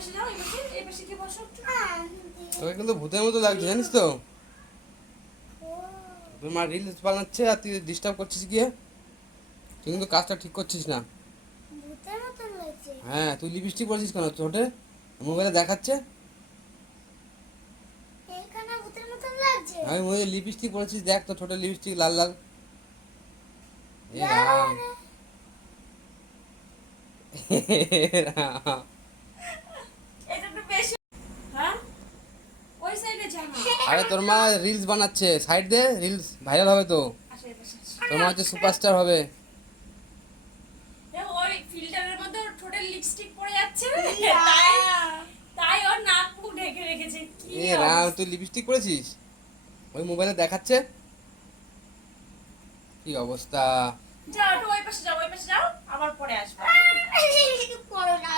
পাশে যাও, এই পাশে গিয়ে বসো। তোকে কিন্তু ভূতের মতো লাগছে জানিস তো। তোর মা রিলস বানাচ্ছে আর তুই ডিস্টার্ব করছিস গিয়ে। তুই কিন্তু কাজটা ঠিক করছিস না। ভূতের মতন লাগছে। হ্যাঁ, তুই লিপস্টিক পরেছিস কেন ঠোঁটে? মোবাইলে দেখাচ্ছে। এখানে ভূতের মতন লাগছে। আমি মোবাইলে লিপস্টিক পরেছিস, দেখ তো ঠোঁটে লিপস্টিক লাল লাল। এ দাঁড়াও রাম। না। রাম। এটা একটু বেশি। হ্যাঁ, ওই সাইডে যা না। আরে তোর মা রিলস বানাচ্ছে, সাইড দে, রিলস ভাইরাল হবে তো। আসো এই পাশে আসো। তোর মা হচ্ছে সুপারস্টার হবে। ওই ফিল্টারের মধ্যে ওর ঠোঁটে লিপস্টিক পড়ে যাচ্ছে, ইয়া। তাই তাই ওর নাক মুখ ঢেকে রেখেছে। কি এ রাম, অবস্থা। তুই লিপস্টিক পরেছিস? ওই মোবাইলে দেখাচ্ছে। কি অবস্থা। যাও একটু ওই পাশে যাও, ওই পাশে যাও, আবার পরে আসবে। করো না।